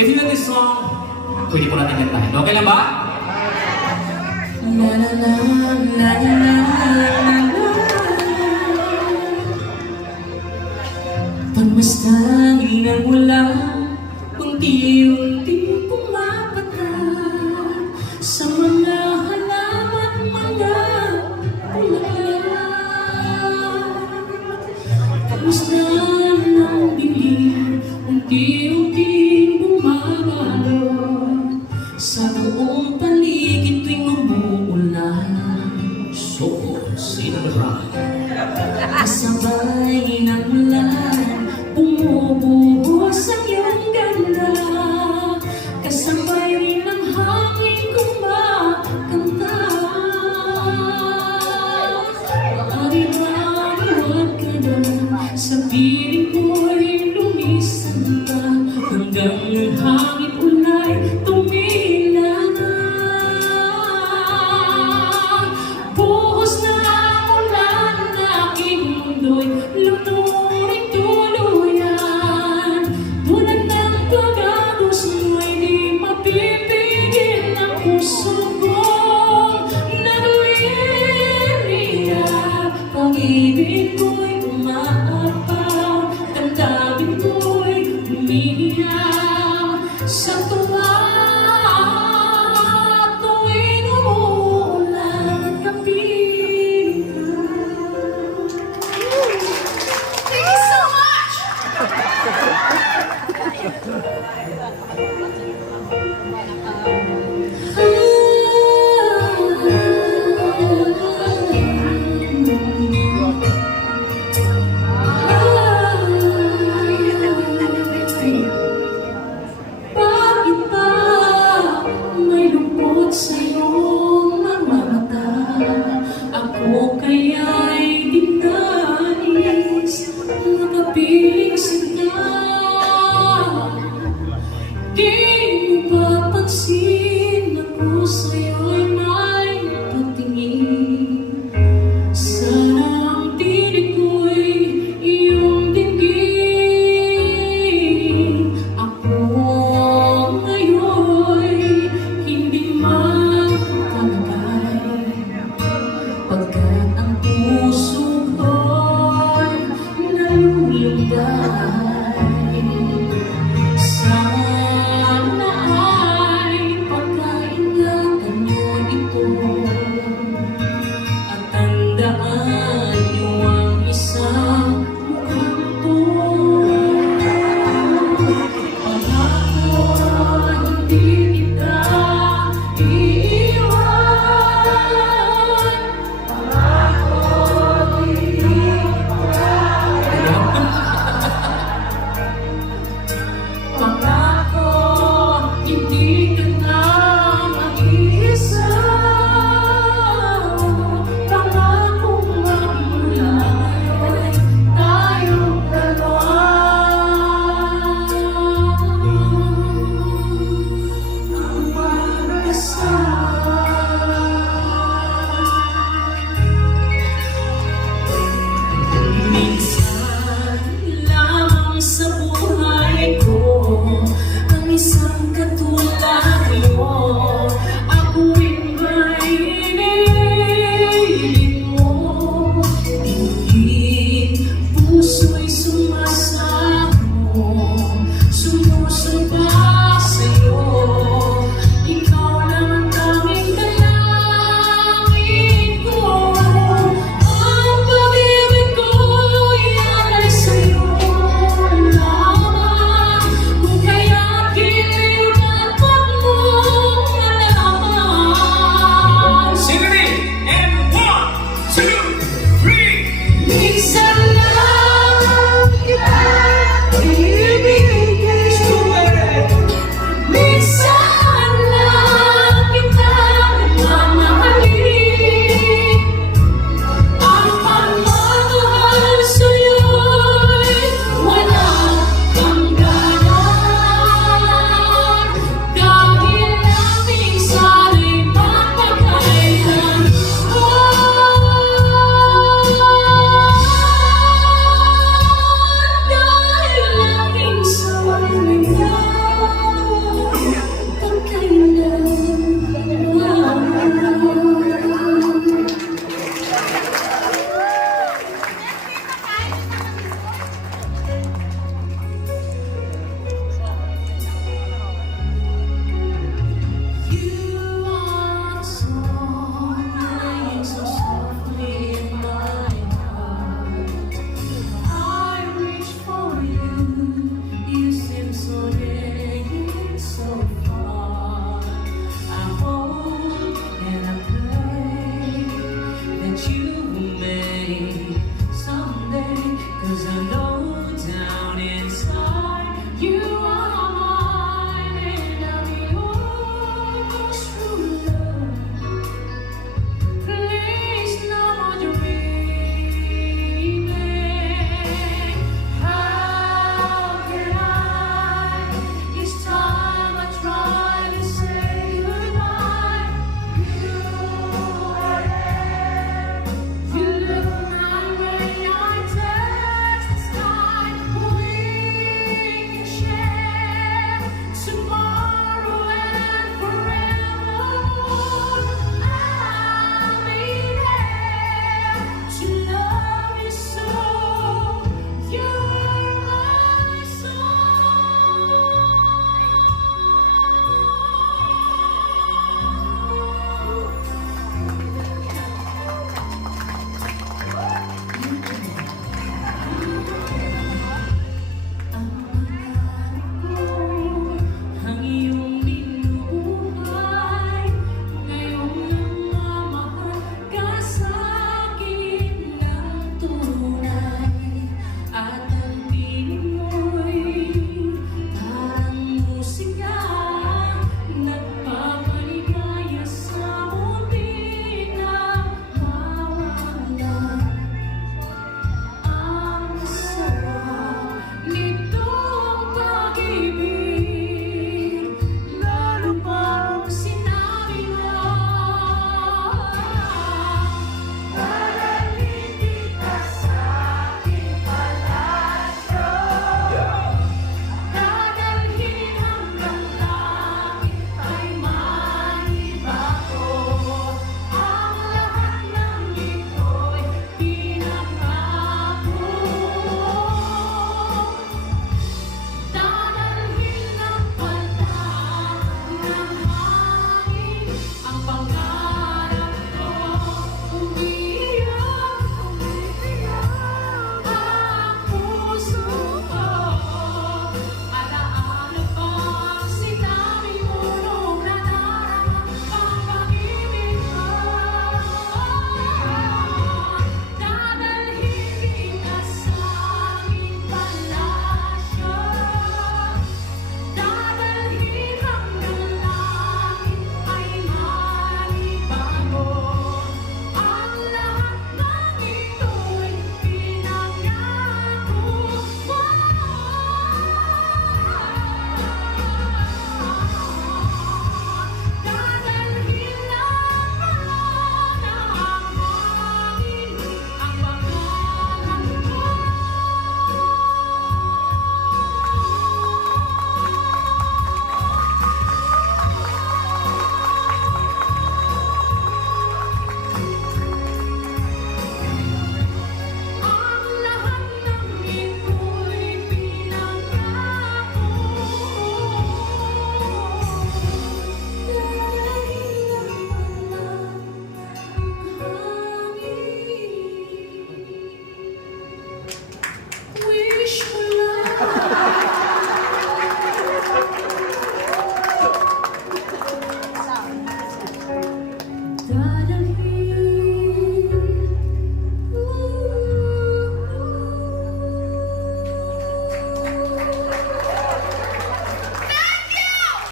If you know this song, pwede po natin kantahin. Okay lang ba? Na na na na na na na. Pagmasdan ng wala, unti-unti pumapatak sa mga halaman, mga bulaklak. Pagmasdan ng dilim, unti-unti bumabalot sa buong paligid tuwing umuulan. So, sinabra kasabay ng ulan, bumubuhos ang iyong ganda, kasabay rin ng hangin kumakanta. Maaari ba huwag ka na, sa piling ko'y lumisan ka, hanggang yung hangin ulay tumila na. Buhos na ang ulan na aking mundo'y lunurin tuluyan. Tulad ng pag-agos mo'y di mapipigil ang puso kong nagliliyak. Pag-ibig ko'y umaapaw, damdamin ko'y umiiyak sa tuwa. Tuwing umuulan at kapiling ka. Thank you so much! Bakit ba may lungkot sa iyong mga mata? Ako kaya'y di nais makapiling sila. Di mo ba pansin ako sa'yo'y may patingin? Sana ang tinig ko'y iyong dinggin. Ako ngayon'y hindi magtatagay, pagkat ang puso ko'y nalulumbay. Sana ay pagkaingatan niyo ito at tandaan niyo ang isang mukhang to. Pangako hindi kita iiwan. Pangako hindi kita iiwan. Pangako hindi ka na mag-iisa. Pangako magmulay tayong dalawa. Ang magkasal. Minsan lamang sa buhay ko ang isang